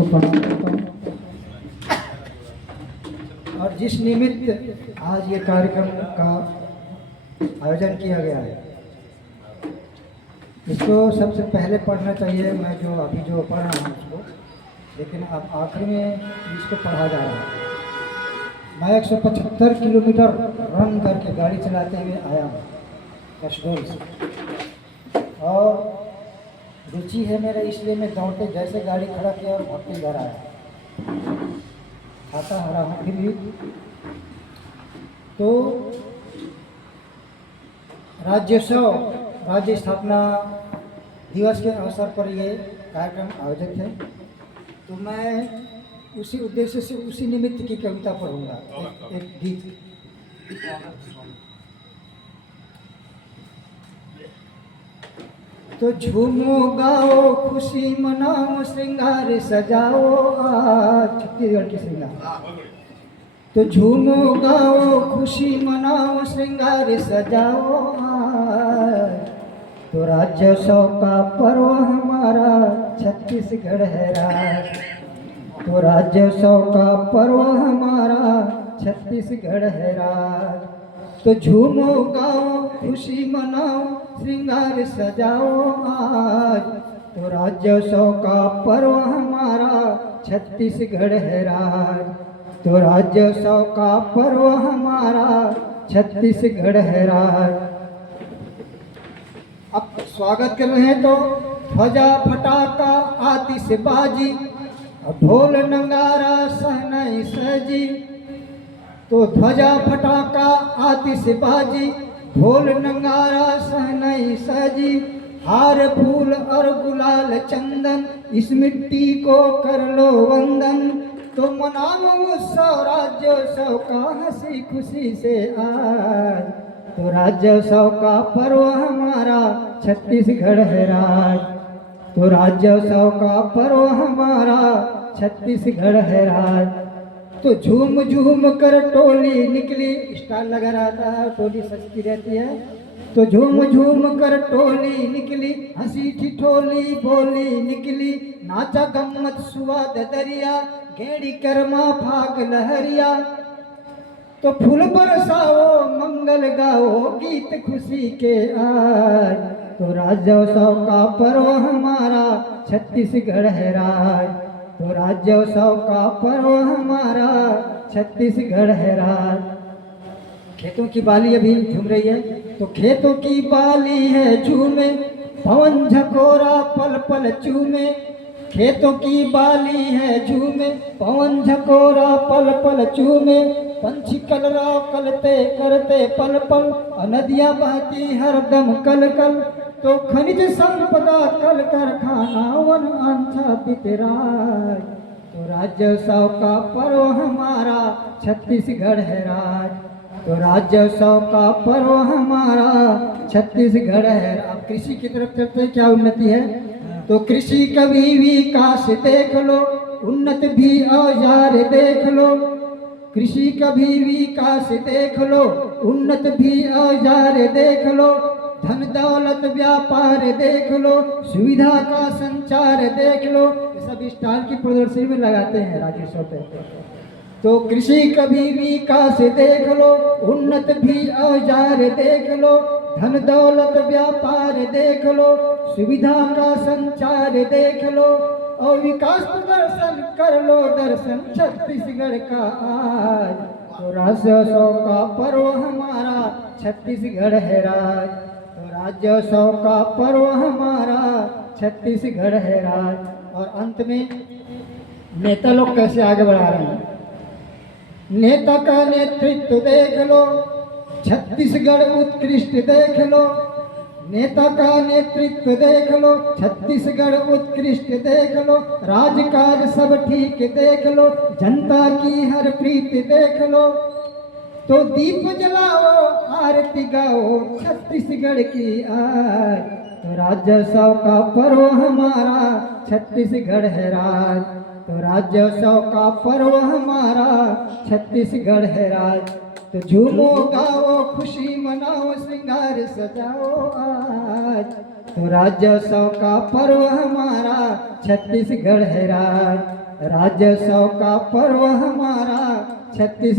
को प्रणाम करता हूँ। और जिस निमित्त आज ये कार्यक्रम का आयोजन किया गया है, इसको सबसे पहले पढ़ना चाहिए। मैं जो पढ़ रहा हूँ उसको, लेकिन अब आखिर में इसको पढ़ा जा रहा है। मैं 175 किलोमीटर रन करके गाड़ी चलाते हुए आया हूँ कसडोल से, और रुचि है मेरा, इसलिए मैं दौड़ते जैसे गाड़ी खड़ा किया और भागते घर आया। खाता हरा हूँ फिर भी। तो राज्य स्थापना दिवस के अवसर पर ये कार्यक्रम आयोजित है। तो मैं उसी उद्देश्य से, उसी निमित्त की कविता पढ़ूंगा, एक गीत। तो झूमो गाओ खुशी मनाओ श्रृंगार सजाओ आज, छत्तीसगढ़ की श्रृंगार। तो झूमो गाओ खुशी मनाओ श्रृंगार सजाओ आज, तो राज्योत्सव का पर्व हमारा छत्तीसगढ़ है राज। तो राज्योत्सव का पर्व हमारा छत्तीसगढ़ है राज। तो झूमो गाओ खुशी मनाओ श्रृंगार सजाओ आज, तो राज्योत्सव का पर्व हमारा छत्तीसगढ़ है राज। तो राज्योत्सव का पर्व हमारा छत्तीसगढ़ है राज। अब स्वागत कर रहे हैं तो ध्वजा फटाका आतिशबाजी, ढोल नगारा सहनाई सजी। तो ध्वजा फटाका आतिशबाजी, ढोल नगारा सहनाई सजी। हार फूल और गुलाल चंदन, इस मिट्टी को कर लो वंदन। तो मनाओ उत्सव राज्योत्सव का हंसी खुशी से आज, तो राज्योत्सव का पर्व हमारा छत्तीसगढ़ है राज। तो राज्योत्सव का पर्व हमारा छत्तीसगढ़ है राज। तो झूम झूम कर टोली निकली, स्टार लगा रहता है, टोली सजती रहती है। तो झूम झूम कर टोली निकली, हंसी ठिठोली बोली निकली। नाचा गम्मत सुवाद दरिया, गेड़ी कर्मा फाग लहरिया। तो फूल बरसाओ मंगल गाओ गीत खुशी के आज, तो राज्योत्सव का पर्व हमारा छत्तीसगढ़ है राज। तो राज्योत्सव का पर्व हमारा छत्तीसगढ़ है राज। खेतों की बाली अभी झूम रही है, तो खेतों की बाली है झूमे, पवन झकोरा पल पल चूमे। खेतों की बाली है झूमे, पवन झकोरा पल पल चूमे। पंछी कलरव कलते करते पल पल, नदियाँ बहती हरदम कल कल। तो खनिज संपदा कल कारखाना वन आच्छादित राज। तो राज्योत्सव का पर्व हमारा छत्तीसगढ़ है राज। तो राज्योत्सव का पर्व हमारा छत्तीसगढ़ है। अब कृषि की तरफ चलते क्या उन्नति है। तो कृषि कभी विकास देख लो, उन्नत भी औजार देख लो। कृषि कभी विकास देख लो, उन्नत भी औजार देख लो। धन दौलत व्यापार देख लो, सुविधा का संचार देख लो। ये सब स्टार की प्रदर्शनी में लगाते हैं राज्योत्सव पे। तो कृषि कभी विकास देख लो, उन्नत भी औजार देख लो। धन दौलत व्यापार देख लो, सुविधा का संचार देख लो। और विकास प्रदर्शन कर लो दर्शन छत्तीसगढ़ का आज। तो राज्योत्सव का पर्व हमारा छत्तीसगढ़ है राज। तो राज्योत्सव का पर्व हमारा छत्तीसगढ़ है राज। और अंत में नेता लोग कैसे आगे बढ़ा रहे हैं। नेता का नेतृत्व देख लो, छत्तीसगढ़ उत्कृष्ट देख लो। नेता का नेतृत्व देख लो, छत्तीसगढ़ उत्कृष्ट देख लो। राजकाज सब ठीक देख लो, जनता की हर प्रीत देख लो। तो दीप जलाओ आरती गाओ छत्तीसगढ़ की आज। तो राज्योत्सव का पर्व हमारा छत्तीसगढ़ है राज। तो राज्योत्सव का पर्व हमारा छत्तीसगढ़ है राज। तो झूमो गाओ खुशी मनाओ श्रृंगार सजाओ आज, तो राज्योत्सव का पर्व हमारा छत्तीसगढ़ है राज, राज्योत्सव का पर्व हमारा छत्तीस